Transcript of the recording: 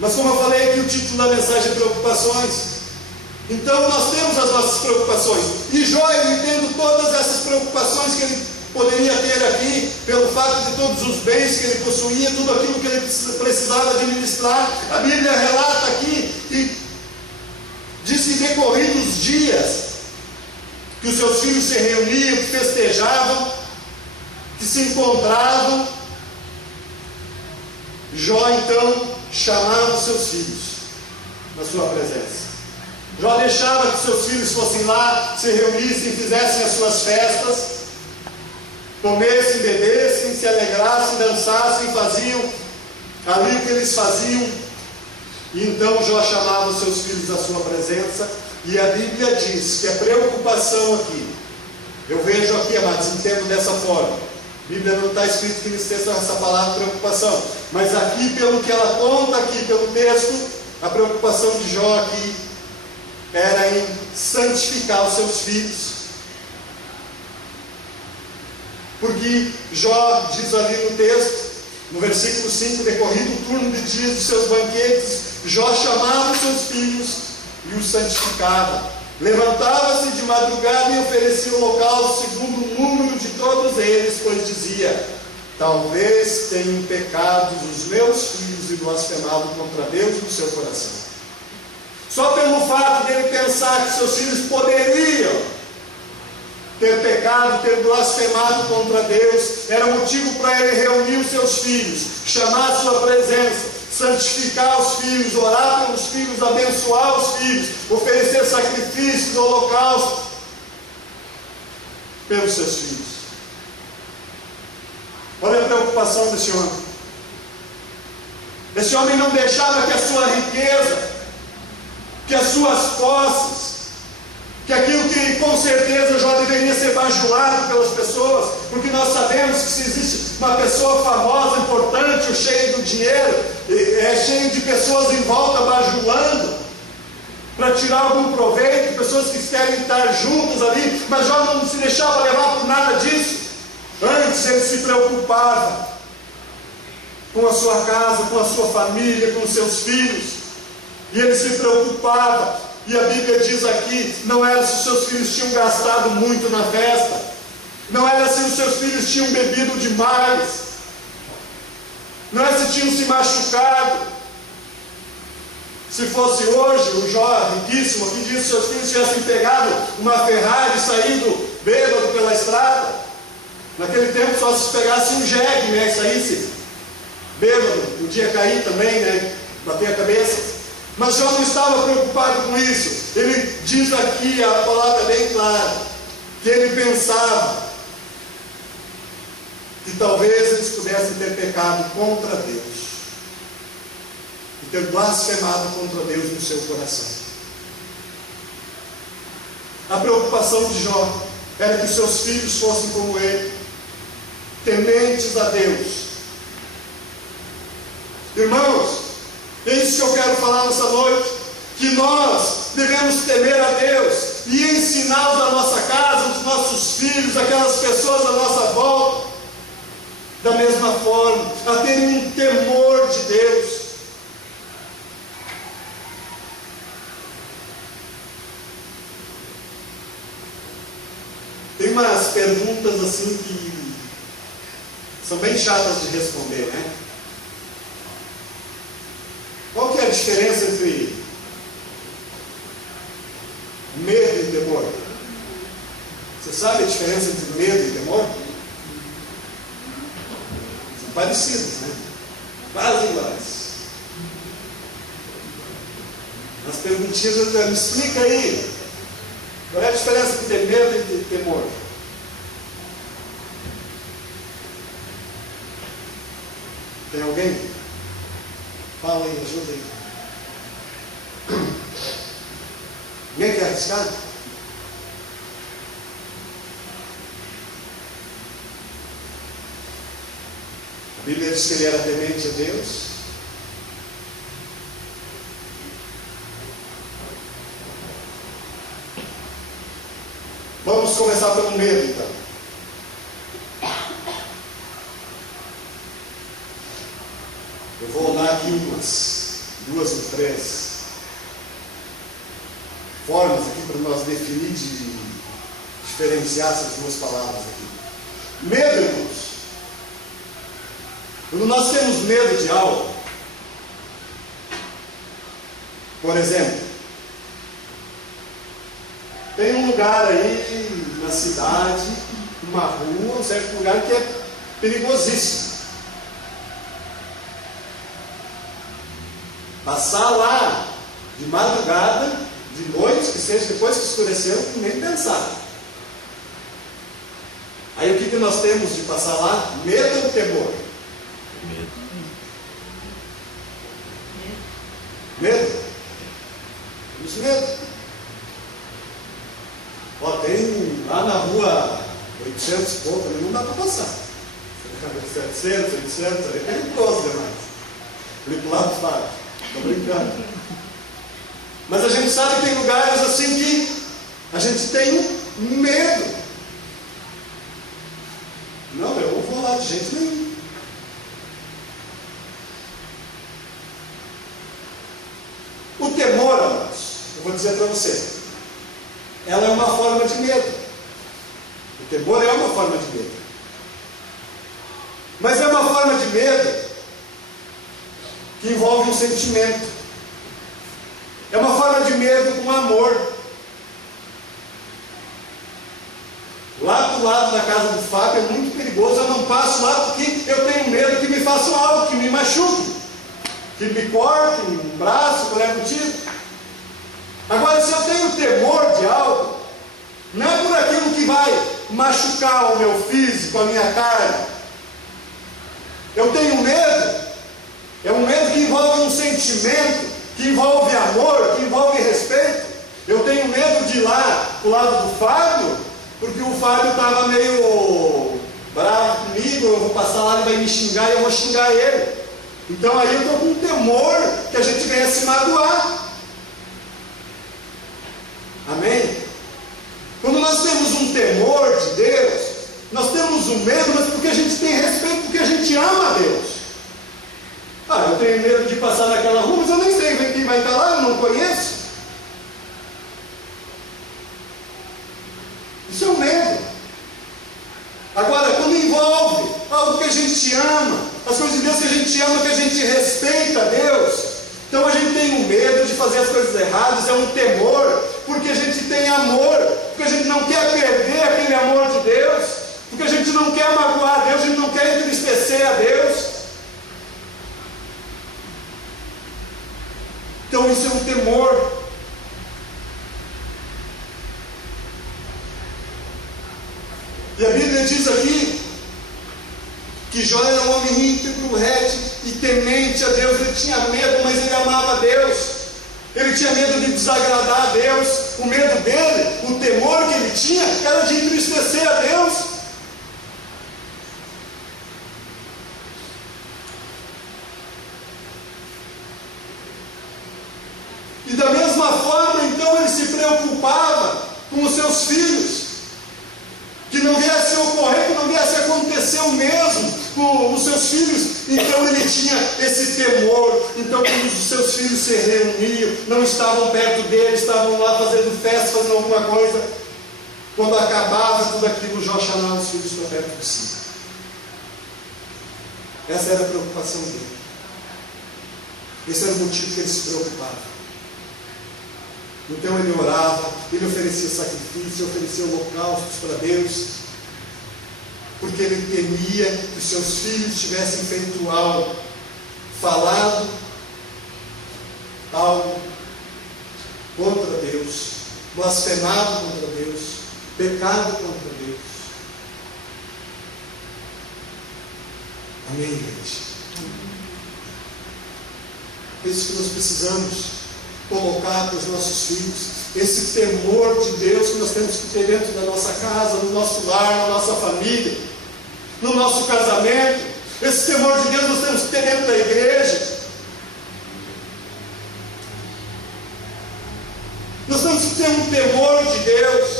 Mas como eu falei aqui, o título da mensagem é preocupações. Então nós temos as nossas preocupações. E Jó, ele tendo todas essas preocupações que ele poderia ter aqui, pelo fato de todos os bens que ele possuía, tudo aquilo que ele precisava administrar, a Bíblia relata aqui que disse decorridos os dias que os seus filhos se reuniam, que festejavam, que se encontravam. Jó então chamava os seus filhos na sua presença. Jó deixava que seus filhos fossem lá, se reunissem, fizessem as suas festas, comessem, bebessem, se alegrassem, dançassem, faziam ali o que eles faziam. E então Jó chamava os seus filhos à sua presença, e a Bíblia diz que a preocupação aqui, eu vejo aqui, amados, entendo dessa forma. A Bíblia não está escrito que eles tenham essa palavra preocupação, mas aqui, pelo que ela conta aqui, pelo texto, a preocupação de Jó aqui era em santificar os seus filhos. Porque Jó diz ali no texto, no versículo 5, decorrido o turno de dias dos seus banquetes, Jó chamava os seus filhos e os santificava. Levantava-se de madrugada e oferecia o holocausto segundo o número de todos eles, pois dizia: talvez tenham pecado os meus filhos e blasfemado contra Deus no seu coração. Só pelo fato dele pensar que seus filhos poderiam ter pecado, ter blasfemado contra Deus, era motivo para ele reunir os seus filhos, chamar a sua presença, santificar os filhos, orar pelos filhos, abençoar os filhos, oferecer sacrifícios, holocausto pelos seus filhos. Olha a preocupação desse homem. Esse homem não deixava que a sua riqueza, que as suas posses, que aquilo que com certeza já deveria ser bajulado pelas pessoas, porque nós sabemos que se existe uma pessoa famosa, importante, ou cheia do dinheiro, é cheio de pessoas em volta bajulando para tirar algum proveito, pessoas que querem estar juntas ali, mas Jó não se deixava levar por nada disso. Antes ele se preocupava com a sua casa, com a sua família, com os seus filhos, e ele se preocupava. E a Bíblia diz aqui, não era se os seus filhos tinham gastado muito na festa, não era se os seus filhos tinham bebido demais, não é se tinham se machucado. Se fosse hoje, o Jó riquíssimo que diz que seus filhos tivessem pegado uma Ferrari e saído bêbado pela estrada, naquele tempo só se pegasse um jegue, né, e saísse bêbado, podia cair também, né, bater a cabeça. Mas Jó não estava preocupado com isso. Ele diz aqui, a palavra é bem clara, que ele pensava que talvez eles pudessem ter pecado contra Deus e ter blasfemado contra Deus no seu coração. A preocupação de Jó era que seus filhos fossem como ele, tementes a Deus. Irmãos, é isso que eu quero falar nessa noite, que nós devemos temer a Deus e ensinar os da nossa casa, os nossos filhos, aquelas pessoas à nossa volta, da mesma forma, a terem um temor de Deus. Tem umas perguntas assim que são bem chatas de responder, né? Qual que é a diferença entre medo e temor? Você sabe a diferença entre medo e temor? São parecidos, né? Quase iguais. As perguntinhas, me explica aí. Qual é a diferença entre medo e temor? Tem alguém? Fala aí, ajuda aí. Ninguém quer arriscar? A Bíblia diz que ele era temente a Deus. Vamos começar pelo medo, então. Eu vou dar aqui umas 2 ou 3 formas aqui para nós definir e diferenciar essas duas palavras aqui. Medo, irmãos. Quando nós temos medo de algo, por exemplo, tem um lugar aí na cidade, uma rua, um certo lugar que é perigosíssimo. Passar lá de madrugada, de noite, que seja depois que escureceu, nem pensar. Aí o que nós temos de passar lá? Medo ou temor? Medo? Temos medo. Ó, tem lá na rua 800 e pouco, não dá para passar. 700, 800, é perigoso demais. Ali pro lado fora. Estou brincando. Mas a gente sabe que tem lugares assim que a gente tem medo. Não, eu não vou lá de jeito nenhum. O temor, amados, eu vou dizer para você, ela é uma forma de medo. O temor é uma forma de medo. Mas é uma forma de medo que envolve um sentimento. É uma forma de medo com amor. Lá do lado da casa do Fábio é muito perigoso. Eu não passo lá porque eu tenho medo que me façam algo, que me machuque, que me corte um braço, que eu leve um tiro. Agora, se eu tenho temor de algo, não é por aquilo que vai machucar o meu físico, a minha carne. Eu tenho medo, é um medo que envolve um sentimento, que envolve amor, que envolve respeito. Eu tenho medo de ir lá para o lado do Fábio, porque o Fábio estava meio bravo comigo, eu vou passar lá, ele vai me xingar e eu vou xingar ele. Então aí eu estou com temor que a gente venha se magoar. Amém? Quando nós temos um temor de Deus, nós temos um medo, mas porque a gente tem respeito, porque a gente ama a Deus. Ah, eu tenho medo de passar naquela rua, mas eu nem sei quem vai estar lá, eu não conheço. Isso é um medo. Agora, quando envolve algo que a gente ama, as coisas de Deus que a gente ama, que a gente respeita a Deus, então a gente tem um medo de fazer as coisas erradas, é um temor, porque a gente tem amor, porque a gente não quer perder aquele amor de Deus, porque a gente não quer magoar a Deus, a gente não quer entristecer a Deus. Então isso é um temor. E a Bíblia diz aqui que Jó era um homem íntegro, reto e temente a Deus. Ele tinha medo, mas ele amava a Deus. Ele tinha medo de desagradar a Deus. O medo dele, o temor que ele tinha, era de entristecer a Deus. E da mesma forma, então, ele se preocupava com os seus filhos, que não viesse a ocorrer, que não viesse a acontecer o mesmo com os seus filhos. Então ele tinha esse temor. Então quando os seus filhos se reuniam, não estavam perto dele, estavam lá fazendo festa, fazendo alguma coisa, quando acabava tudo aquilo, Jó chamava os filhos para perto de si. Essa era a preocupação dele. Esse era o motivo que ele se preocupava. Então ele orava, ele oferecia sacrifício, oferecia holocaustos para Deus, porque ele temia que os seus filhos tivessem feito algo, falado algo contra Deus, blasfemado contra Deus, pecado contra Deus. Amém, igreja? É isso que nós precisamos colocar para os nossos filhos, esse temor de Deus que nós temos que ter dentro da nossa casa, no nosso lar, na nossa família, no nosso casamento. Esse temor de Deus nós temos que ter dentro da igreja. Nós temos que ter um temor de Deus.